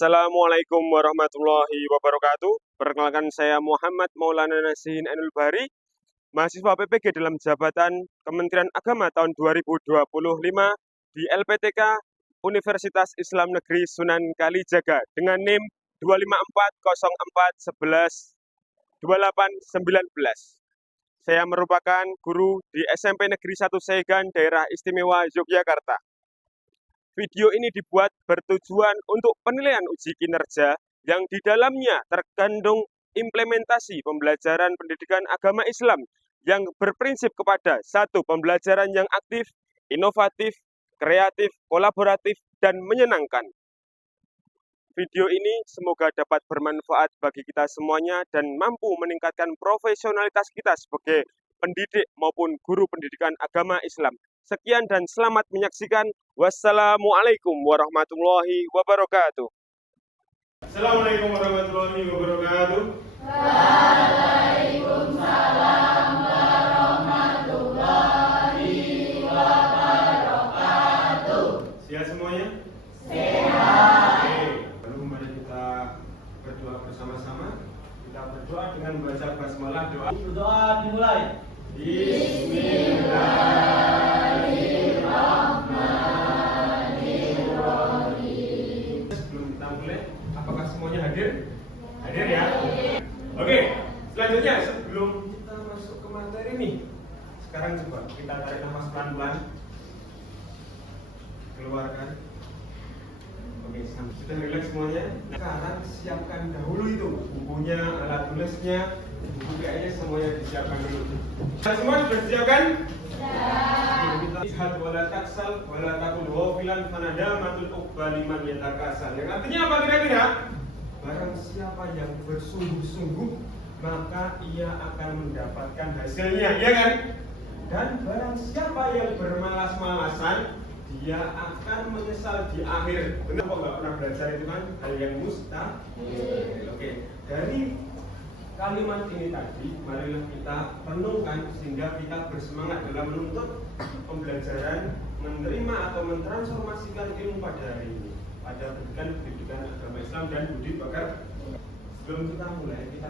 Assalamualaikum warahmatullahi wabarakatuh. Perkenalkan saya Muhammad Maulana Nasihin Ainul Bahri, mahasiswa PPG dalam jabatan Kementerian Agama tahun 2025 di LPTK Universitas Islam Negeri Sunan Kalijaga dengan NIM 25404112819. Saya merupakan guru di SMP Negeri 1 Saigan, Daerah Istimewa Yogyakarta. Video ini dibuat bertujuan untuk penilaian uji kinerja yang di dalamnya terkandung implementasi pembelajaran pendidikan agama Islam yang berprinsip kepada satu, pembelajaran yang aktif, inovatif, kreatif, kolaboratif, dan menyenangkan. Video ini semoga dapat bermanfaat bagi kita semuanya dan mampu meningkatkan profesionalitas kita sebagai pendidik maupun guru pendidikan agama Islam. Sekian dan selamat menyaksikan. Wassalamualaikum warahmatullahi wabarakatuh. Assalamualaikum warahmatullahi wabarakatuh. Waalaikumsalam warahmatullahi wabarakatuh. Siap semuanya? Sehat. Lalu mari kita berdoa bersama-sama. Kita berdoa dengan membaca basmalah. Berdoa dimulai. Bismillahirrahmanirrahim. Sebelum kita mulai, apakah semuanya hadir? Hadir ya? Oke, selanjutnya sebelum kita masuk ke materi nih, sekarang coba kita tarik nafas pelan-pelan. Keluarkan. Oke, sudah rileks semuanya. Sekarang siapkan dahulu itu bukunya, alat tulisnya, buku kayaknya semuanya disiapkan dulu. Semua sudah disiapkan? Kita lihat wala taksal wala takun ghafilan fanadamatul uqbal liman yatakasal. Yang artinya apa kira-kira? Barang siapa yang bersungguh-sungguh maka ia akan mendapatkan hasilnya, ya kan? Dan barang siapa yang bermalas-malasan dia akan menyesal di akhir. Benar kok nggak pernah belajar itu kan hal yang mustahil. Oke, dari kalimat ini tadi, marilah kita renungkan sehingga kita bersemangat dalam menuntut pembelajaran, menerima atau mentransformasikan ilmu pada hari ini, pada pendidikan agama Islam dan budi pekerti. Sebelum kita mulai, kita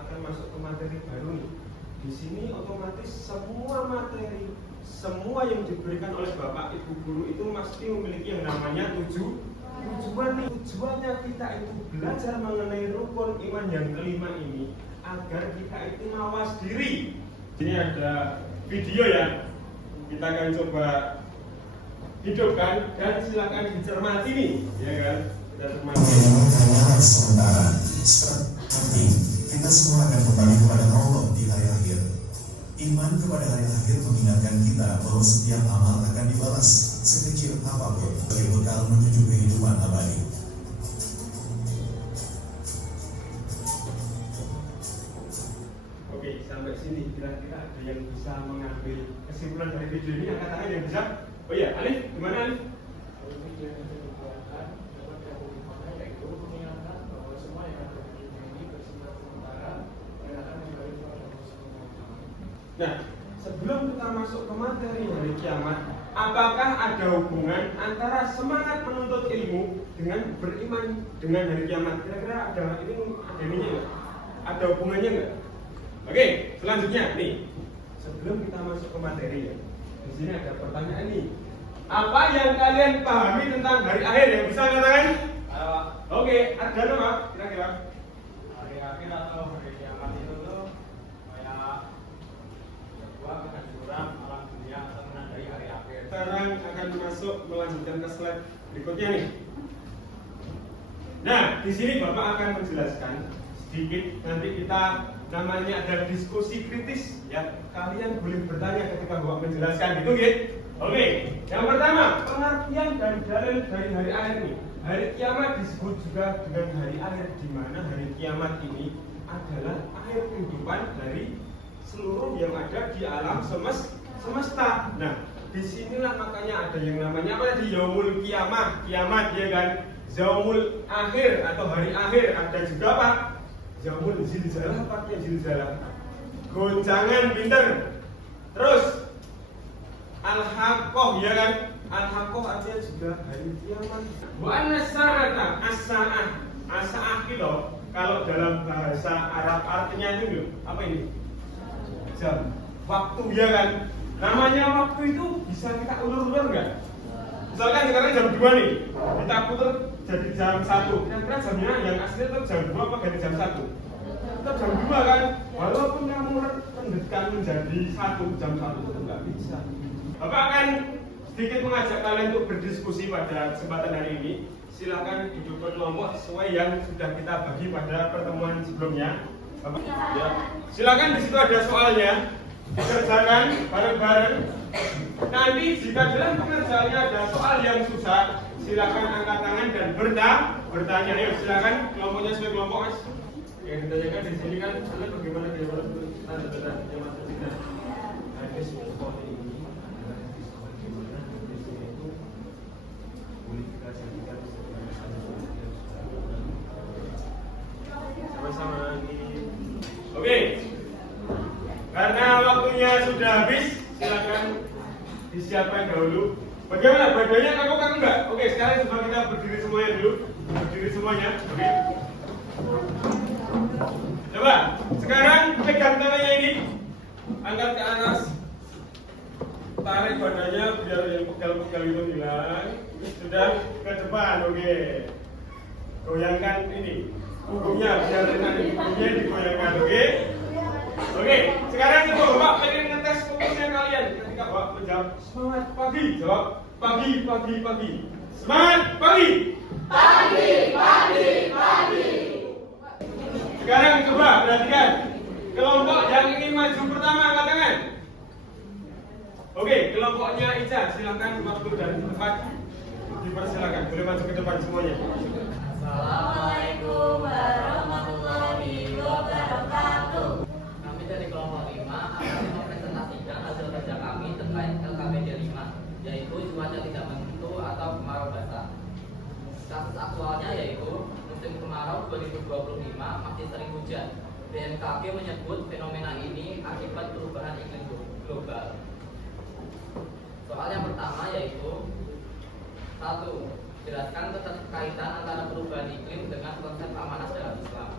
akan masuk ke materi baru nih. Di sini otomatis semua materi, semua yang diberikan oleh Bapak Ibu guru itu mesti memiliki yang namanya tujuannya kita itu belajar mengenai rukun iman yang kelima ini agar kita itu mawas diri. Ini ada video ya, kita akan coba hidupkan dan silakan dicermati nih, ya kan? Kita cermati. Sementara, seperti kita semua akan kembali kepada Allah di hari akhir. Iman kepada hari akhir mengingatkan kita bahwa setiap amal akan dibalas sekecil apapun sebagai bekal menuju kehidupan abadi. Oke, sampai sini kira-kira ada yang bisa mengambil kesimpulan dari video ini? Angkat tangan yang bisa. Oh iya, Alif, gimana Alif? Nah, sebelum kita masuk ke materi hari kiamat, apakah ada hubungan antara semangat menuntut ilmu dengan beriman dengan hari kiamat? Kira-kira ada ininya nggak? Ada hubungannya nggak? Oke, selanjutnya nih, sebelum kita masuk ke materi ya, di sini ada pertanyaan nih. Apa yang kalian pahami tentang hari akhir? Yang bisa katakan? Oke, ada nama kira-kira? Hari akhir atau hari kiamat itu tuh kayak sebuah kehancuran alam dunia atau menandai hari akhir. Sekarang akan masuk melanjutkan ke slide berikutnya nih. Nah, di sini Bapak akan menjelaskan sedikit. Nanti kita namanya ada diskusi kritis ya. Kalian boleh bertanya ketika Bapak menjelaskan gitu, gitu. Oke, yang pertama pengertian dan dalil dari hari akhir nih. Hari kiamat disebut juga dengan hari akhir, di mana hari kiamat ini adalah akhir kehidupan dari seluruh yang ada di alam semesta. Nah, disinilah makanya ada yang namanya apa tadi? Yaumul kiamah, kiamat ya kan? Yaumul akhir atau hari akhir. Ada juga apa? Yaumul zilzalah, pakai zilzalah. Goncangan pinter. Terus Al-Haqqah, ya kan? Al-Haqqah artinya juga hari kiamat. Wa anna sa'ata as-sa'ah. As-sa'ah itu kalau dalam bahasa Arab artinya itu loh, apa ini? Jam. Waktu, ya kan? Namanya waktu itu bisa kita ulur-ulur enggak? Misalkan sekarang jam 2 nih, kita putar jadi jam 1. Kira-kira jamnya yang asli itu jam 2 apa ganti jam 1? Tetap jam 2 kan? Walaupun kamu rendetkan menjadi 1, jam 1 itu nggak bisa. Bapak akan sedikit mengajak kalian untuk berdiskusi pada kesempatan hari ini. Silakan duduk berkelompok sesuai yang sudah kita bagi pada pertemuan sebelumnya. Bapak, ya. Silakan di situ ada soalnya, dikerjakan bareng-bareng. Nanti jika dalam pengerjaannya ada soal yang susah, silakan angkat tangan dan bertanya. Ayo silakan kelompoknya sesuai kelompok, Mas. Yang ditanyakan di sini kan, Anda bagaimana tanda-tanda yang masuk tidak? Ada seperti ini. Sama-sama. Oke. Karena waktunya sudah habis, silakan disiapkan dahulu. Bagaimana? Badannya kaku-kaku enggak? Oke, sekarang coba kita berdiri semuanya dulu. Berdiri semuanya. Oke. Coba, sekarang pegang tangannya ini. Angkat ke atas. Tarik badannya biar yang pegal-pegal itu hilang. Sudah ke depan, oke. Goyangkan ini. Punggungnya biar punggungnya digoyangkan, oke? Oke, sekarang coba Bapak pengen ngetes fokusnya kalian. Ketika Bapak menjawab semangat pagi, jawab pagi. Semangat pagi. Pagi. Sekarang coba perhatikan kelompok yang ingin maju pertama, angkat tangan. Oke, kelompoknya Ica, silakan waktu dan tempat dipersilakan. Boleh maju ke depan semuanya. Assalamualaikum warahmatullahi wabarakatuh. Kami dari kelompok 5 akan mempresentasikan hasil kerja kami terkait LKPD 5, yaitu cuaca tidak menentu atau kemarau basah. Kasus aktualnya yaitu musim kemarau 2025 masih sering hujan. BMKG menyebut fenomena ini akibat perubahan iklim global. Soal yang pertama yaitu 1. Jelaskan keterkaitan antara perubahan iklim dengan konsep amanah dalam Islam.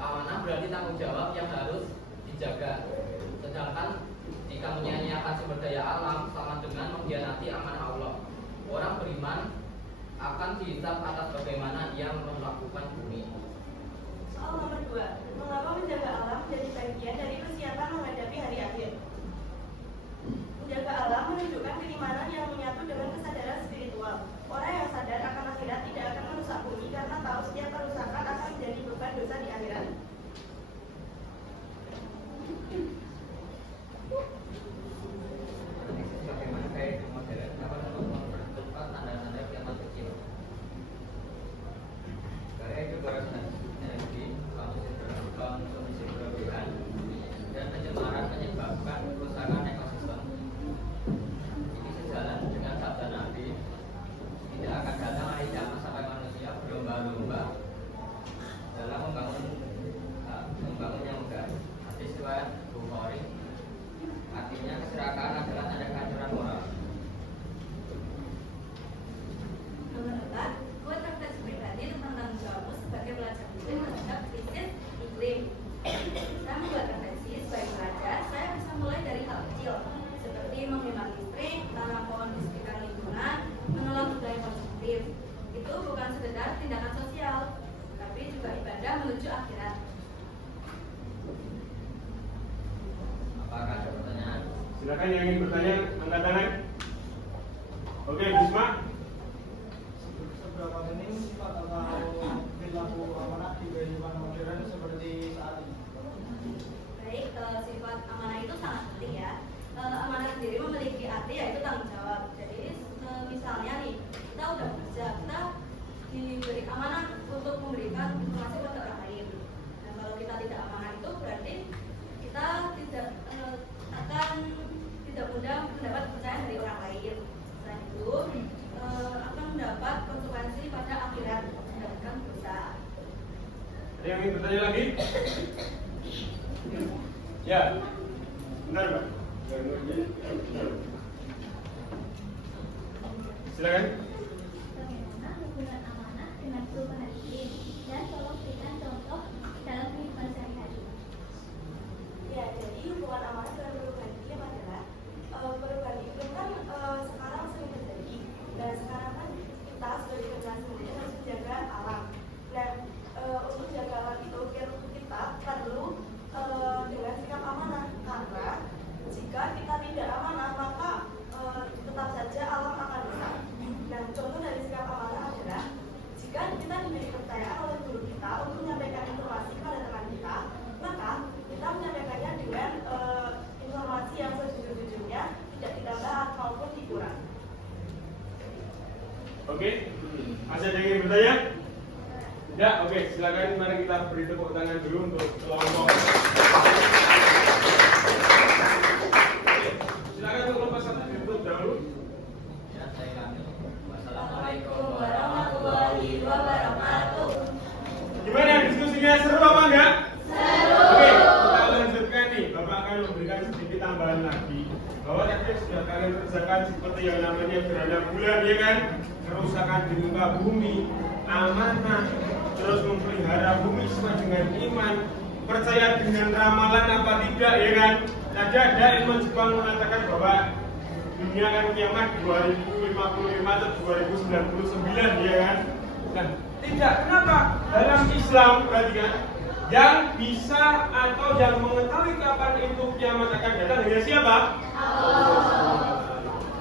Amanah berarti tanggung jawab yang harus dijaga. Sedangkan jika menyia-nyiakan sumber daya alam sama dengan mengkhianati amanah Allah. Orang beriman akan dihisab atas bagaimana ia melakukan bumi. Soal nomor 2, mengapa menjaga alam menjadi bagian dari persiapan menghadapi hari akhir? Menjaga alam menunjukkan keimanan yang menyatu dengan kesadaran spiritual. Orang yang sadar akan akhirat tidak akan merusak bumi karena tahu setiap kerusakan akan menjadi beban dosa di akhirat. Bagaimana kaedah modern dapat mempercepat tanda-tanda kiamat kecil. Karena itu boros energi, konsumsi berlebihan, dan pencemaran menyebabkan kerusakan ekosistem. Ini sejalan dengan sabda Nabi, tidak akan datang hari kiamat sampai manusia berlomba-lomba dalam membangun yang megah. Hadis riwayat Bukhari. Artinya keserakahan adalah tanda kehancuran moral. Nomor 4, buat refleksi pribadi tentang tanggung jawabmu sebagai pelajar muslim terhadap krisis iklim. Saya membuat refleksi sebagai pelajar, saya bisa mulai dari hal kecil seperti menghemat listrik, tanam pohon di sekitar lingkungan, menolak budaya konsumtif. Itu bukan sekedar tindakan sosial, tapi juga ibadah menuju akhirat. Apakah ada pertanyaan? Silakan yang ingin bertanya, angkat tangan. Oke, Bisma. Seberapa penting sifat atau perilaku amanah di kehidupan modern seperti saat ini? Baik, sifat amanah itu sangat penting ya. Amanah sendiri memiliki arti yaitu tanggung jawab. Jadi misalnya nih, kita udah bekerja, kita diberi amanah untuk memberikan informasi kepada orang lain. Dan kalau kita tidak amanah itu berarti kita akan tidak mudah mendapat kepercayaan dari orang lain. Selain itu akan mendapat konsekuensi pada akhirat, mendapatkan dosa. Ada yang ingin bertanya lagi? Ya, benar Pak. Silakan. Bagaimana hubungan amanah dengan perubahan iklim dan tolong berikan contoh dalam kehidupan sehari-hari. Ya, jadi hubungan amanah dengan perubahan iklim adalah perubahan iklim kan sekarang sering terjadi. Dan sekarang kan kita sebagai generasi muda harus menjaga alam. Dan untuk jaga alam itu kita perlu dengan sikap amanah, karena jika kita tidak amanah maka tetap saja alam akan rusak. Dan contoh dari sikap amanah adalah jika kita diberi kepercayaan oleh guru kita untuk menyampaikan informasi kepada teman kita, maka kita menyampaikannya dengan informasi yang sejujur-jujurnya, tidak ditambah maupun dikurang. Oke, masih ada yang ingin bertanya? Tidak, oke, silakan. Mari kita beri tepuk tangan dulu untuk kelompok. Silakan untuk kelompok satu ditutup dahulu. Ya, saya kami. Assalamualaikum warahmatullahi wabarakatuh. Gimana diskusinya, seru apa enggak? Seru. Oke, kita lanjutkan nih. Bapak akan memberikan sedikit tambahan lagi bahwa tadi sudah kalian kerjakan seperti yang namanya gerhana bulan, ya kan? Kerusakan di muka bumi, amanah, terus memelihara bumi sesuai dengan iman, percaya dengan ramalan apa tidak, ya kan? Tadi ada ilmu Jepang mengatakan bahwa dunia akan kiamat 2055 atau 2099, ya kan? Nah, tidak. Kenapa? Dalam Islam perhatikan, yang bisa atau yang mengetahui kapan itu kiamat akan datang hanya siapa? Allah.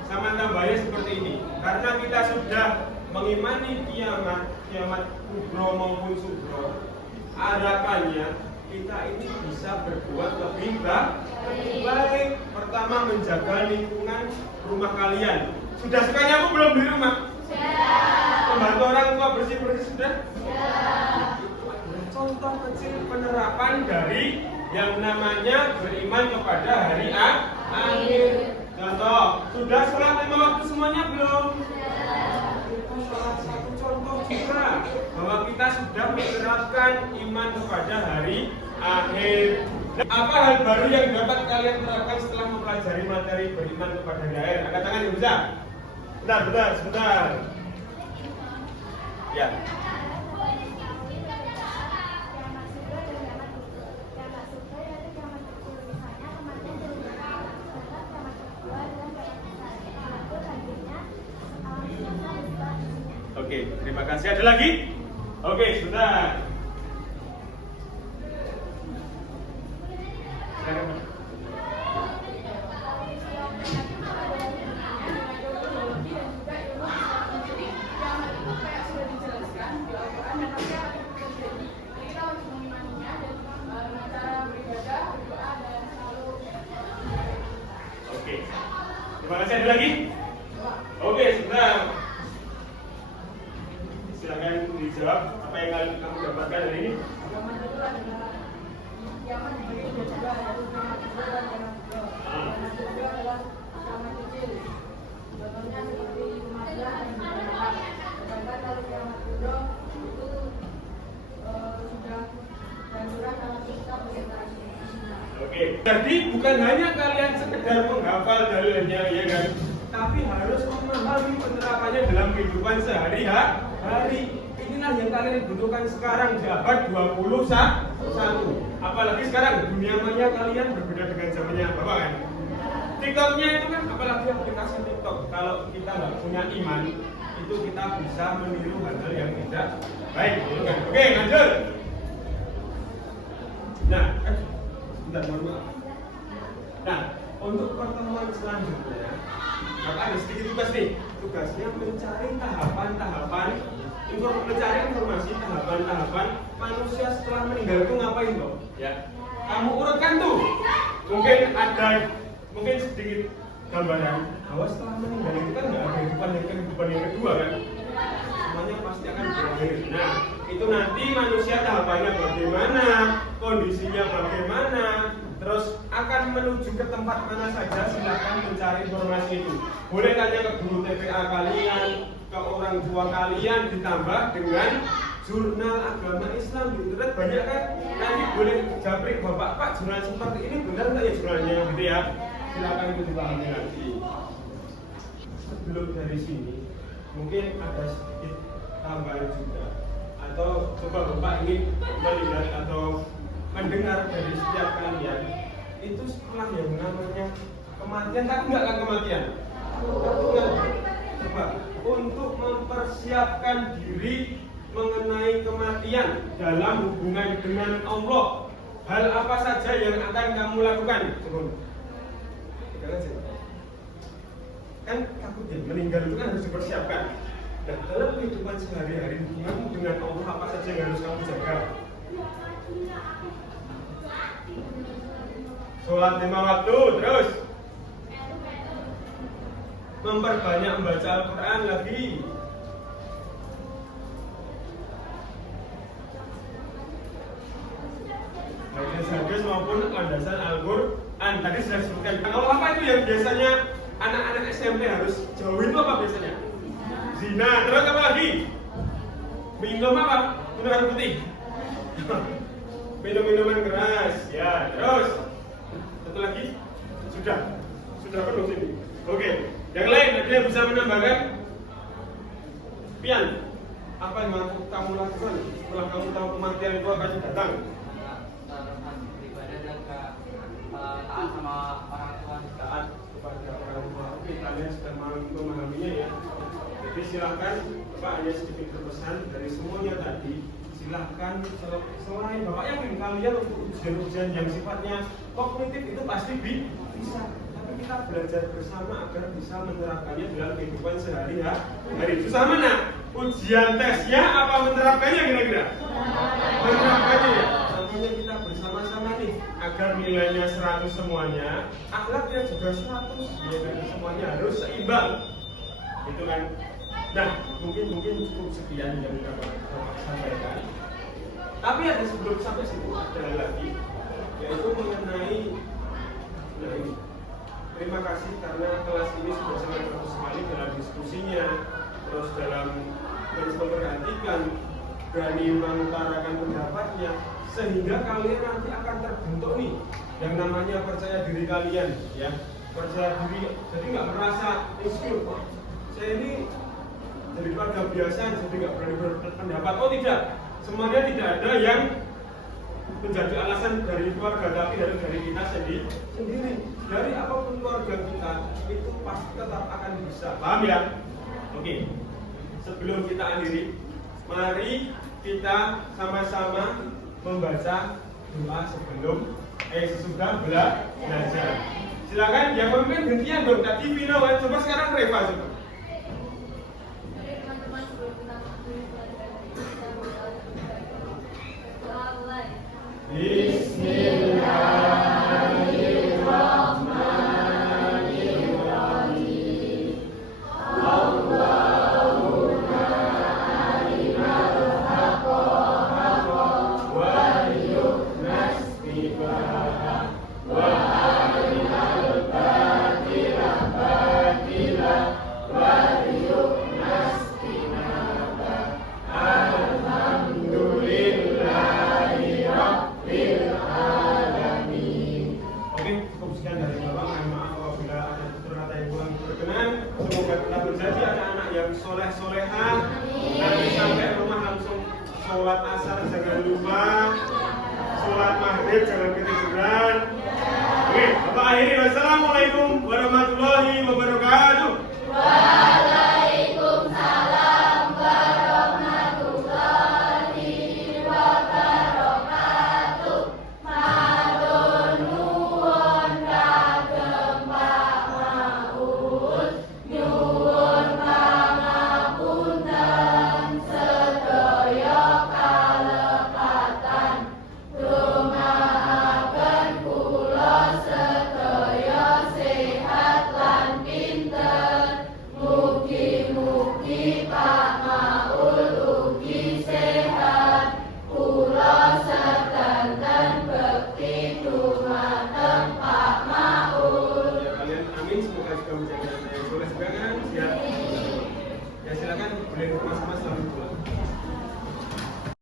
Sama tambahnya seperti ini. Karena kita sudah mengimani kiamat kubro maupun sugro, harapannya kita ini bisa berbuat lebih baik. Pertama, menjaga lingkungan rumah kalian. Sudah sekali aku belum di rumah? Membantu orang tua bersih-bersih sudah? Itu adalah contoh kecil penerapan dari yang namanya beriman kepada hari akhir. Contoh, sudah sholat 5 waktu semuanya belum? Itu salah satu contoh juga bahwa kita sudah menerapkan iman kepada hari akhir. Apa hal baru yang dapat kalian terapkan setelah mempelajari materi beriman kepada hari akhir? Angkat tangan yang bisa. Sebentar. Ya. Oke, terima kasih. Ada lagi? Oke, sudah. Oke, terima kasih. Ada lagi? Oke, sudah. Silakan dijawab apa yang kamu dapatkan hari ini. Oke, jadi bukan hanya kalian sekedar menghafal dalilnya, ya kan? Tapi harus memahami penerapannya dalam kehidupan sehari-hari. Inilah yang kalian butuhkan sekarang di abad 21. Apalagi sekarang dunia maya kalian berbeda dengan zamannya Bapak kan? TikToknya itu kan, apalagi aplikasi TikTok. Kalau kita nggak punya iman, itu kita bisa meniru hal-hal yang tidak baik, gitu kan? Oke, lanjut. Nah, sebentar, mohon maaf. Nah, untuk pertemuan selanjutnya, maka ada sedikit tugas nih. Tugasnya mencari tahapan-tahapan, mencari informasi tahapan-tahapan manusia setelah meninggal itu ngapain loh? Ya, kamu urutkan tuh. Mungkin sedikit gambaran bahwa setelah meninggal itu kan nggak ada kehidupan yang kedua kan? Semuanya pasti akan berakhir. Nah, itu nanti manusia tahapannya bagaimana, kondisinya bagaimana, terus akan menuju ke tempat mana saja, silakan mencari informasi itu. Boleh tanya ke guru TPA kalian, ke orang tua kalian, ditambah dengan jurnal agama Islam di internet banyak kan? Nanti boleh japrik, Bapak, Pak, jurnal seperti ini benar nggak ya jurnalnya, gitu ya? silakan itu dipahami lagi. Sebelum dari sini, mungkin ada sedikit tambahan juga, atau coba Bapak ingin melihat atau mendengar dari setiap kalian, itu setelah yang namanya kematian, takut nggak akan kematian? Takut nggak? Coba untuk mempersiapkan diri mengenai kematian dalam hubungan dengan Allah, hal apa saja yang akan kamu lakukan? Coba. Kan takut ya, meninggal itu kan harus dipersiapkan. Dan dalam kehidupan sehari-hari hubunganmu dengan Allah, apa saja yang harus kamu jaga? Sholat 5 waktu, terus memperbanyak membaca Al-Quran lagi. Baik hadis maupun landasan Al-Quran. Tadi sudah disebutkan. Kalau apa itu yang biasanya anak-anak SMP harus jauhin itu apa biasanya? Zina. Terus apa lagi? Minum apa? Minum air putih. Minum-minuman keras. Ya, terus satu lagi. Sudah penuh sini. Oke. Yang lain ada yang bisa menambahkan? Pian, apa yang kamu lakukan setelah kamu tahu kematian itu akan datang? Beribadah dan taat sama orang tua. Taat kepada orang tua. Oke, kalian sudah memahaminya ya. Jadi silahkan Bapak hanya sedikit berpesan dari semuanya tadi. Silahkan selain Bapak yakin kalian untuk ujian-ujian yang sifatnya kognitif itu pasti bisa. Tapi kita belajar bersama agar bisa menerapkannya dalam kehidupan sehari-hari. Susah mana? Ujian tesnya apa menerapkannya kira-kira? Menerapkannya ya. Namanya kita bersama-sama nih agar nilainya 100 semuanya, akhlaknya juga 100. Ya, semuanya harus seimbang. Itu kan. Nah, mungkin cukup sekian yang dapat Bapak sampaikan. Tapi ada sebelum sampai situ ada lagi, yaitu mengenai ini. Terima kasih karena kelas ini sudah sangat bagus sekali dalam diskusinya, terus dalam memperhatikan, berani mengutarakan pendapatnya, sehingga kalian nanti akan terbentuk nih yang namanya percaya diri kalian, ya, percaya diri. Jadi nggak merasa insecure. Saya ini dari keluarga biasa, jadi nggak berani berpendapat. Oh tidak, semuanya tidak ada yang menjadi alasan dari keluarga, tapi dari kita sendiri. Dari apapun keluarga kita itu pasti tetap akan bisa. Paham ya? Oke. Sebelum kita akhiri, mari kita sama-sama membaca doa sesudah belajar. Silakan yang memimpin gantian dong. Tadi Vino, coba sekarang Reva coba. Teman-teman sebelum kita mulai. Bismillahirrahmanirrahim. Allahumma arinal haqqa haqqan warzuqnas ittiba'ah wa arinal batila batilan warzuqnas ijtinabah. Alhamdulillahi Rabbil alamin. Oke, cukup sekian dari Bapak. Mohon maaf apabila ada kata yang kurang berkenan. Semoga kita menjadi anak-anak yang soleh-soleha. Nanti sampai rumah langsung sholat asar jangan lupa, sholat maghrib jangan ketiduran. Oke, Bapak akhiri. Wassalamualaikum warahmatullahi wabarakatuh.